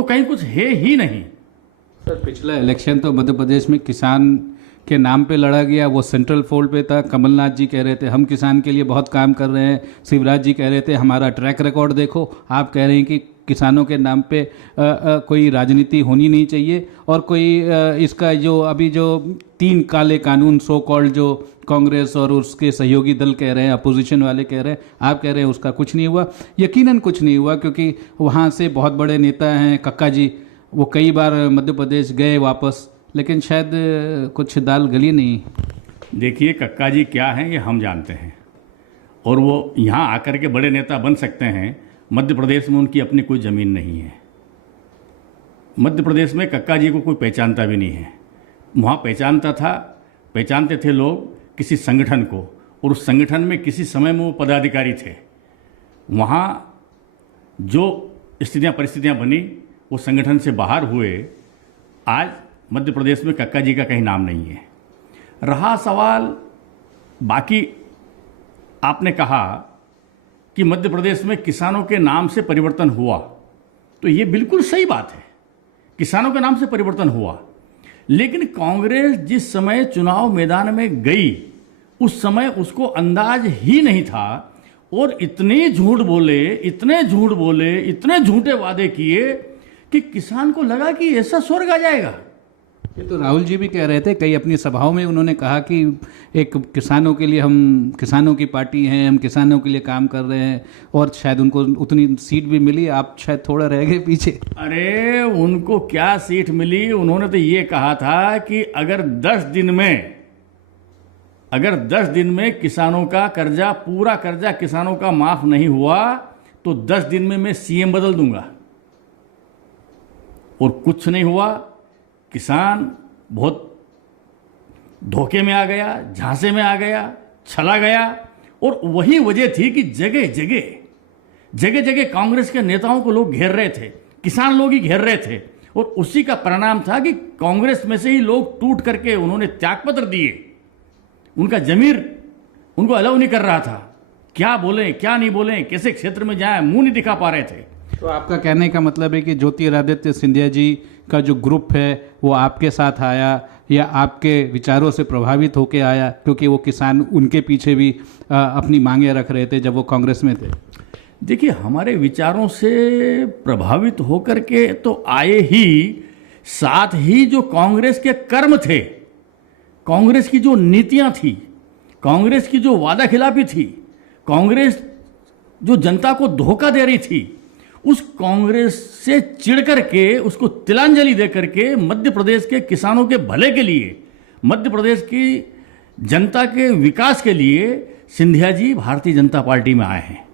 तो कहीं कुछ है ही नहीं। सर, पिछला इलेक्शन तो मध्य प्रदेश में किसान के नाम पे लड़ा गया, वो सेंट्रल फोल्ड पे था। कमलनाथ जी कह रहे थे हम किसान के लिए बहुत काम कर रहे हैं, शिवराज जी कह रहे थे हमारा ट्रैक रिकॉर्ड देखो। आप कह रहे हैं कि किसानों के नाम पे कोई राजनीति होनी नहीं चाहिए, और कोई इसका जो अभी जो 3 काले कानून सो कॉल्ड जो कांग्रेस और उसके सहयोगी दल कह रहे हैं, अपोजिशन वाले कह रहे हैं, आप कह रहे हैं उसका कुछ नहीं हुआ। यकीनन कुछ नहीं हुआ, क्योंकि वहाँ से बहुत बड़े नेता हैं कक्का जी, वो कई बार मध्य प्रदेश गए वापस, लेकिन शायद कुछ दाल गली नहीं। देखिए, कक्का जी क्या हैं ये हम जानते हैं, और वो यहाँ आकर के बड़े नेता बन सकते हैं। मध्य प्रदेश में उनकी अपनी कोई ज़मीन नहीं है। मध्य प्रदेश में कक्का जी को कोई पहचानता भी नहीं है। वहाँ पहचानते थे लोग किसी संगठन को, और उस संगठन में किसी समय में वो पदाधिकारी थे। वहाँ जो परिस्थितियाँ बनी, वो संगठन से बाहर हुए। आज मध्य प्रदेश में कक्का जी का कहीं नाम नहीं है। रहा सवाल बाकी, आपने कहा कि मध्य प्रदेश में किसानों के नाम से परिवर्तन हुआ, तो ये बिल्कुल सही बात है, किसानों के नाम से परिवर्तन हुआ। लेकिन कांग्रेस जिस समय चुनाव मैदान में गई, उस समय उसको अंदाज ही नहीं था, और इतने झूठ बोले, इतने झूठे वादे किए कि किसान को लगा कि ऐसा स्वर्ग आ जाएगा। ये तो राहुल जी भी कह रहे थे, कई अपनी सभाओं में उन्होंने कहा कि एक किसानों के लिए, हम किसानों की पार्टी हैं, हम किसानों के लिए काम कर रहे हैं, और शायद उनको उतनी सीट भी मिली, आप शायद थोड़ा रह गए पीछे। अरे उनको क्या सीट मिली, उन्होंने तो ये कहा था कि अगर 10 दिन में किसानों का कर्जा, पूरा कर्जा किसानों का माफ नहीं हुआ, तो 10 दिन में मैं सीएम बदल दूंगा। और कुछ नहीं हुआ। किसान बहुत धोखे में आ गया, झांसे में आ गया, छला गया। और वही वजह थी कि जगह जगह कांग्रेस के नेताओं को लोग घेर रहे थे, किसान लोग ही घेर रहे थे। और उसी का परिणाम था कि कांग्रेस में से ही लोग टूट करके उन्होंने त्यागपत्र दिए। उनका जमीर उनको अलाउ नहीं कर रहा था, क्या बोलें क्या नहीं बोलें, कैसे क्षेत्र में जाएं, मुंह नहीं दिखा पा रहे थे। तो आपका कहने का मतलब है कि ज्योतिरादित्य सिंधिया जी का जो ग्रुप है वो आपके साथ आया, या आपके विचारों से प्रभावित होकर आया, क्योंकि वो किसान उनके पीछे भी अपनी मांगें रख रहे थे जब वो कांग्रेस में थे? देखिए, हमारे विचारों से प्रभावित होकर के तो आए ही, साथ ही जो कांग्रेस के कर्म थे, कांग्रेस की जो नीतियां थी, कांग्रेस की जो वादा खिलाफी थी, कांग्रेस जो जनता को धोखा दे रही थी, उस कांग्रेस से चिढ़ करके, उसको तिलांजलि दे करके मध्य प्रदेश के किसानों के भले के लिए, मध्य प्रदेश की जनता के विकास के लिए सिंधिया जी भारतीय जनता पार्टी में आए हैं।